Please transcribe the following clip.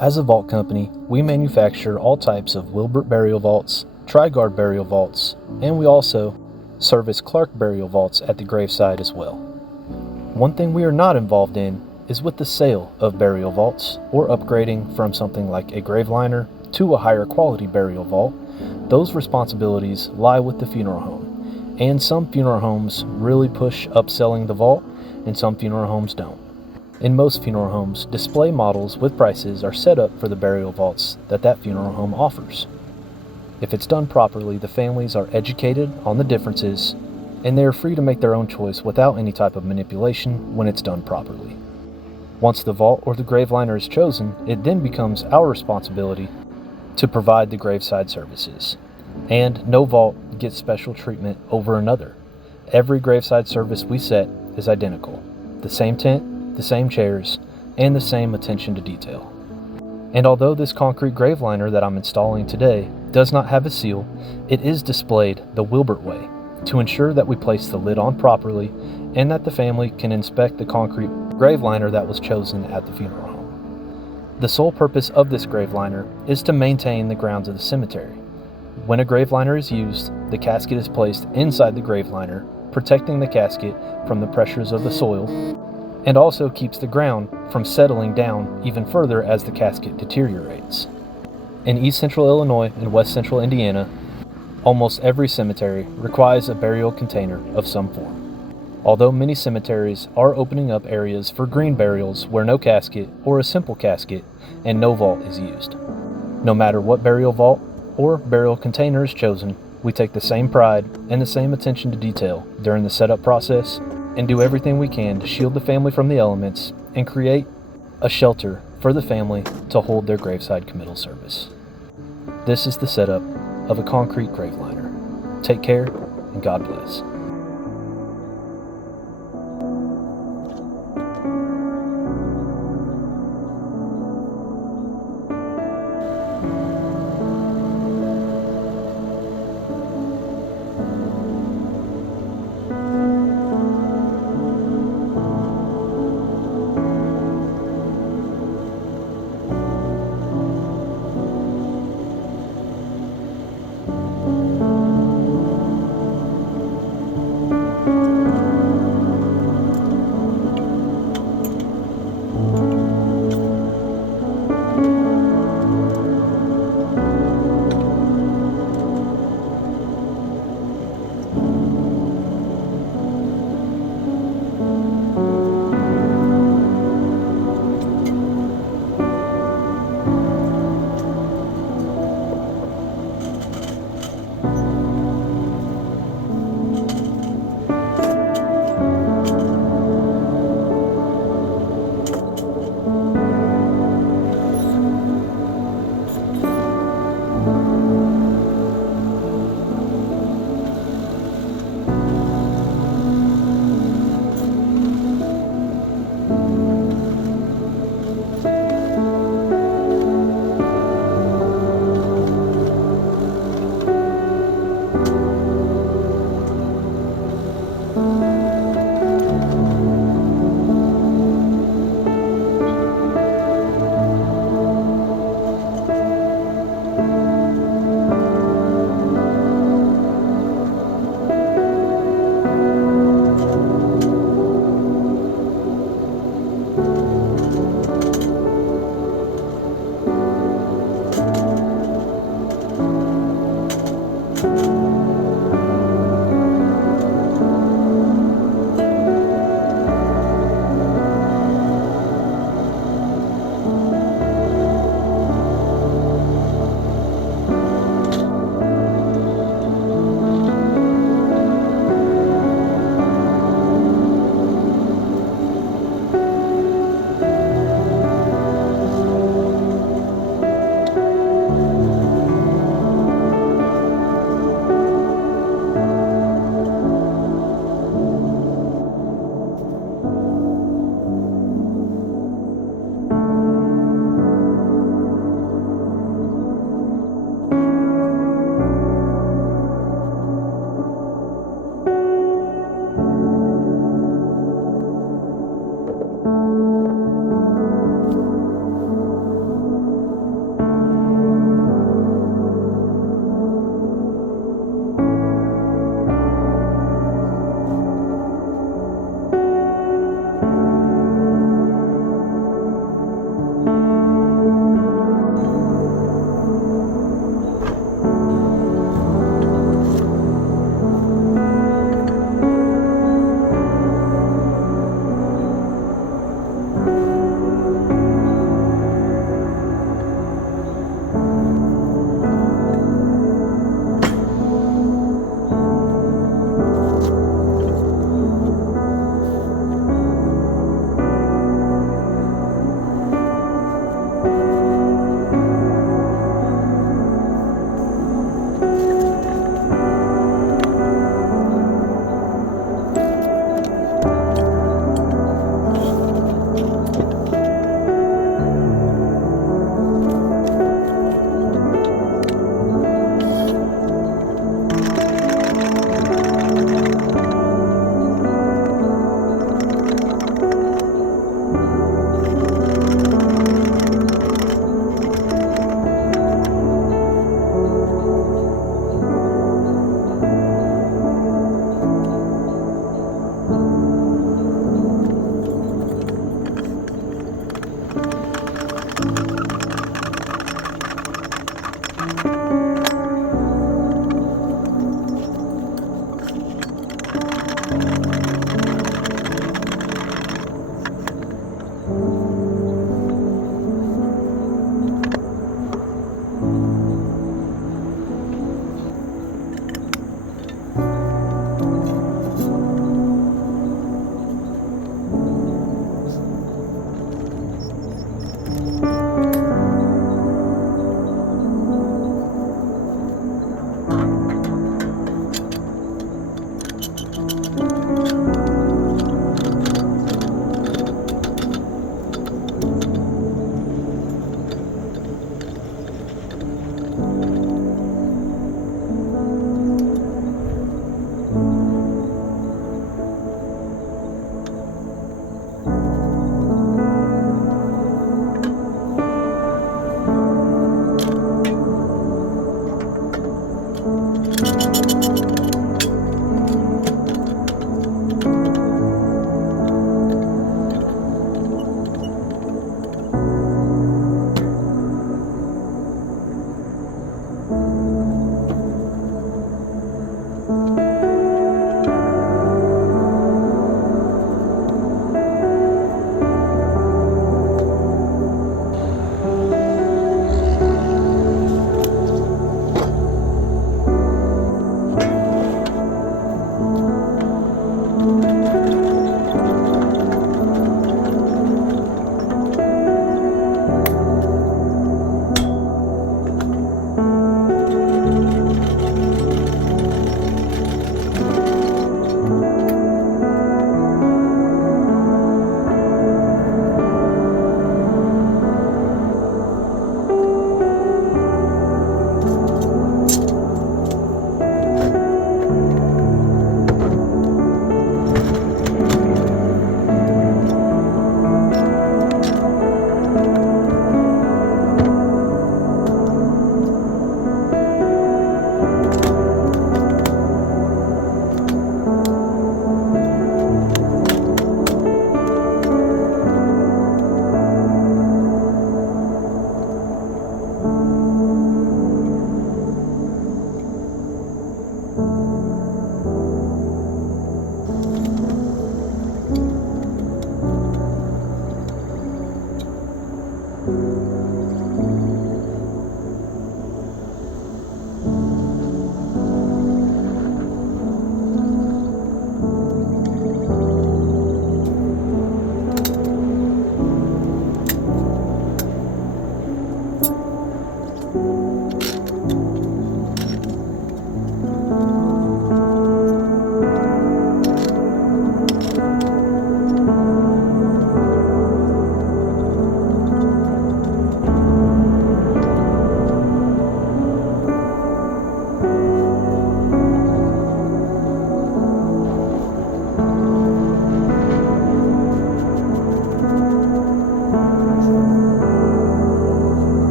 As a vault company, we manufacture all types of Wilbert burial vaults, Tri-Guard burial vaults, and we also service Clark burial vaults at the Graveside as well. One thing we are not involved in is with the sale of burial vaults or upgrading from something like a graveliner to a higher quality burial vault. Those responsibilities lie with the funeral home, and some funeral homes really push upselling the vault and some funeral homes don't. In most funeral homes, display models with prices are set up for the burial vaults that funeral home offers. If it's done properly, the families are educated on the differences, and they are free to make their own choice without any type of manipulation when it's done properly. Once the vault or the graveliner is chosen, it then becomes our responsibility to provide the graveside services. And no vault gets special treatment over another. Every graveside service we set is identical. The same tent, the same chairs, and the same attention to detail. And although this concrete graveliner that I'm installing today does not have a seal, it is displayed the Wilbert way to ensure that we place the lid on properly and that the family can inspect the concrete graveliner that was chosen at the funeral home. The sole purpose of this graveliner is to maintain the grounds of the cemetery. When a graveliner is used, the casket is placed inside the graveliner, protecting the casket from the pressures of the soil, and also keeps the ground from settling down even further as the casket deteriorates. In East Central Illinois and West Central Indiana, almost every cemetery requires a burial container of some form. Although many cemeteries are opening up areas for green burials where no casket or a simple casket and no vault is used. No matter what burial vault or burial container is chosen, we take the same pride and the same attention to detail during the setup process and do everything we can to shield the family from the elements and create a shelter for the family to hold their graveside committal service. This is the setup of a concrete graveliner. Take care and God bless.